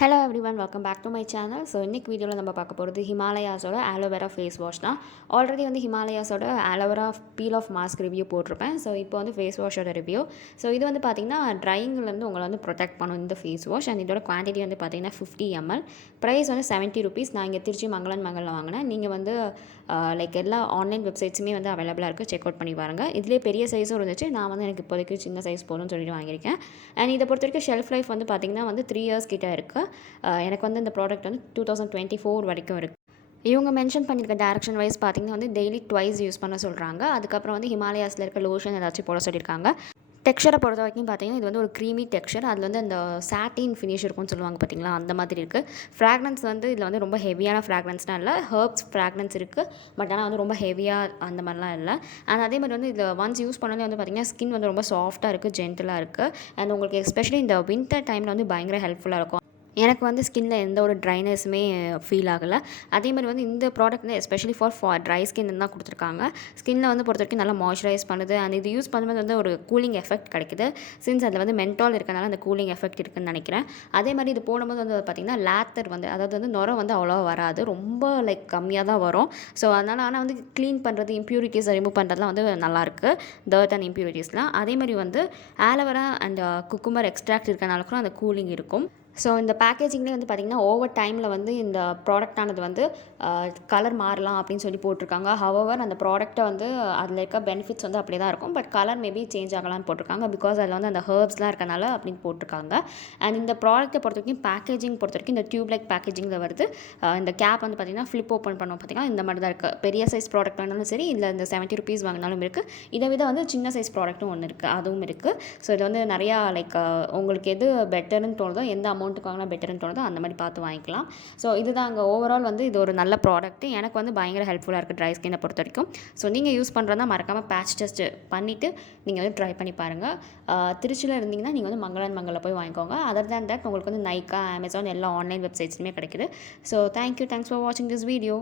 Hello everyone, welcome back to my channel. So இன்றைக்கி வீடியோவில் நம்ம பார்க்க போகிறது ஹிமாலயாஸோட ஆலோவேரா ஃபேஸ் வாஷ் தான். ஆல்ரெடி வந்து ஹிமாலயாஸோட aloe vera peel off mask review போட்டிருப்பேன். ஸோ இப்போ வந்து ஃபேஸ் வாஷோட ரிவ்யூ. ஸோ இது வந்து பார்த்திங்கன்னா ட்ரையிங்லேருந்து உங்களை வந்து ப்ரொடெக்ட் பண்ணும் இந்த ஃபேஸ் வாஷ். அண்ட் இதோட குவான்டிட்டி வந்து பார்த்திங்கன்னா 50 ml. ப்ரைஸ் வந்து 70 rupees. நான் இங்கே திருச்சி மங்கலில் வாங்கினேன். நீங்கள் வந்து லைக் எல்லா ஆன்லைன் வெப்சைட்ஸுமே வந்து அவைலபிளாக இருக்குது, செக் அவுட் பண்ணி பாருங்கள். இதிலே பெரிய சைஸும் இருந்துச்சு. நான் வந்து எனக்கு இப்போதைக்கு சின்ன சைஸ் போதும்னு சொல்லிட்டு வாங்கியிருக்கேன். அண்ட் இதை பொறுத்த வரைக்கும் ஷெல்ஃப் லைஃப் வந்து பார்த்திங்கன்னா வந்து 3 years கிட்டே இருக்குது. எனக்கு வந்து இந்த ப்ராடக்ட் வந்து 2024 வரைக்கும் இருக்குது. இவங்க மென்ஷன் பண்ணியிருக்க டேரக்ஷன் வைஸ் பார்த்திங்கன்னா வந்து டெய்லி ட்வைஸ் யூஸ் பண்ண சொல்கிறாங்க. அதுக்கப்புறம் வந்து ஹிமாலயாஸில் இருக்க லோஷன் ஏதாச்சும் போட சொல்லியிருக்காங்க. டெக்ஸ்சரை பொறுத்த வரைக்கும் பார்த்தீங்கன்னா இது வந்து ஒரு க்ரீமி டெக்ஸ்சர். அதில் வந்து அந்த சாட்டின் ஃபினிஷ் இருக்கும்னு சொல்லுவாங்க பார்த்தீங்களா, அந்த மாதிரி இருக்குது. ஃப்ராக்ரன்ஸ் வந்து இதில் வந்து ரொம்ப ஹெவியான ஃப்ராக்ரன்ஸ்னால் இல்லை, ஹர்ப்ஸ் ஃப்ராக்ரன்ஸ் இருக்குது. பட் ஆனால் வந்து ரொம்ப ஹெவியாக அந்த மாதிரிலாம் இல்லை. அண்ட் அதே மாதிரி வந்து இதில் ஒன்ஸ் யூஸ் பண்ணாலே வந்து பார்த்திங்கன்னா ஸ்கின் வந்து ரொம்ப சாஃப்ட்டாக இருக்குது, ஜென்டலாக இருக்குது. அண்ட் உங்களுக்கு எஸ்பெஷலி இந்த வின்டர் டைமில் வந்து பயங்கர ஹெல்ப்ஃபுல்லாக இருக்கும். எனக்கு வந்து ஸ்கின்ல எந்த ஒரு ட்ரைனஸுமே ஃபீல் ஆகலை. அதே மாதிரி வந்து இந்த ப்ராடக்ட் வந்து எஸ்பெஷலி ஃபார் ட்ரை ஸ்கின் தான் கொடுத்துருக்காங்க. ஸ்கின்னை வந்து பொறுத்த வரைக்கும் நல்லா மாய்ஸ்சரைஸ் பண்ணுது. அண்ட் இது யூஸ் பண்ணும்போது வந்து ஒரு கூலிங் எஃபெக்ட் கிடைக்குது. சின்ஸ் அதில் வந்து மென்டால் இருக்கனால அந்த கூலிங் எஃபெக்ட் இருக்குதுன்னு நினைக்கிறேன். அதே மாதிரி இது போடும்போது வந்து பார்த்திங்கன்னா லேத்தர் வந்து அதாவது வந்து நுரை வந்து அவ்வளோவா வராது, ரொம்ப லைக் கம்மியாக தான் வரும். ஸோ அதனால் ஆனால் வந்து க்ளீன் பண்ணுறது, இம்ப்யூரிட்டிஸை ரிமூவ் பண்ணுறதுலாம் வந்து நல்லாயிருக்கு, டர்ட் அண்ட் இம்ப்யூரிட்டிஸ்லாம். அதே மாதிரி வந்து ஆலோவேரா அண்ட் குக்கும்பர் எக்ஸ்ட்ராக்ட் இருக்கனால கூட அந்த கூலிங் இருக்கும். ஸோ இந்த பேக்கேஜிங்லேயே வந்து பார்த்திங்கன்னா ஓவர் டைமில் வந்து இந்த ப்ராடக்டானது வந்து கலர் மாறலாம் அப்படின்னு சொல்லி போட்டிருக்காங்க. ஹவவர் அந்த ப்ராடக்ட்டை வந்து அதில் இருக்க பெனிஃபிட்ஸ் வந்து அப்படியே தான் இருக்கும், பட் கலர் மேபி சேஞ்ச் ஆகலாம்னு போட்டிருக்காங்க. பிகாஸ் அதில் வந்து அந்த ஹர்ப்ஸ்லாம் இருக்கனால அப்படின்னு போட்டிருக்காங்க. அண்ட் இந்த ப்ராடக்ட்டை பொறுத்த வரைக்கும் பேக்கேஜிங் பொறுத்த வரைக்கும் இந்த டியூப் லைக் பேக்கேஜிங்கில் வருது. இந்த கேப் வந்து பார்த்திங்கன்னா ஃப்ளிப் ஓப்பன் பண்ணோம் பார்த்திங்கன்னா இந்த மாதிரி தான் இருக்குது. பெரிய சைஸ் ப்ராடக்ட் வேணாலும் சரி, இல்லை இந்த 70 rupees வாங்கினாலும் இருக்குது. இதை விட வந்து சின்ன சைஸ் ப்ராடக்ட்டும் ஒன்று இருக்குது, அதுவும் இருக்குது. ஸோ இது வந்து நிறையா லைக் உங்களுக்கு எது பெட்டர்னு தோணுதோ, எந்த அமௌண்ட்டுக்கு வாங்கினா பெட்டர்னு தோணுதோ அந்த மாதிரி பார்த்து வாங்கிக்கலாம். ஸோ இதுதான் அங்கே ஓவரால் வந்து இது ஒரு நல்ல ப்ராடக்ட். எனக்கு வந்து பயங்கர ஹெல்ப்ஃபுல்லாக இருக்குது ட்ரை ஸ்கின்னை பொறுத்த வரைக்கும். ஸோ நீங்கள் யூஸ் பண்ணுறதா மறக்காமல் பேட்ச் டெஸ்ட் பண்ணிவிட்டு நீங்கள் வந்து ட்ரை பண்ணி பாருங்கள். திருச்சியில் இருந்தீங்கன்னா நீங்கள் வந்து மங்கலில் போய் வாங்கிக்கோங்க. அதர் தேன் தட் உங்களுக்கு வந்து நைக்கா, அமேசான் எல்லா ஆன்லைன் வெப்சைட்ஸுமே கிடைக்குது. ஸோ தேங்க்ஸ் ஃபார் வாட்சிங் திஸ் வீடியோ.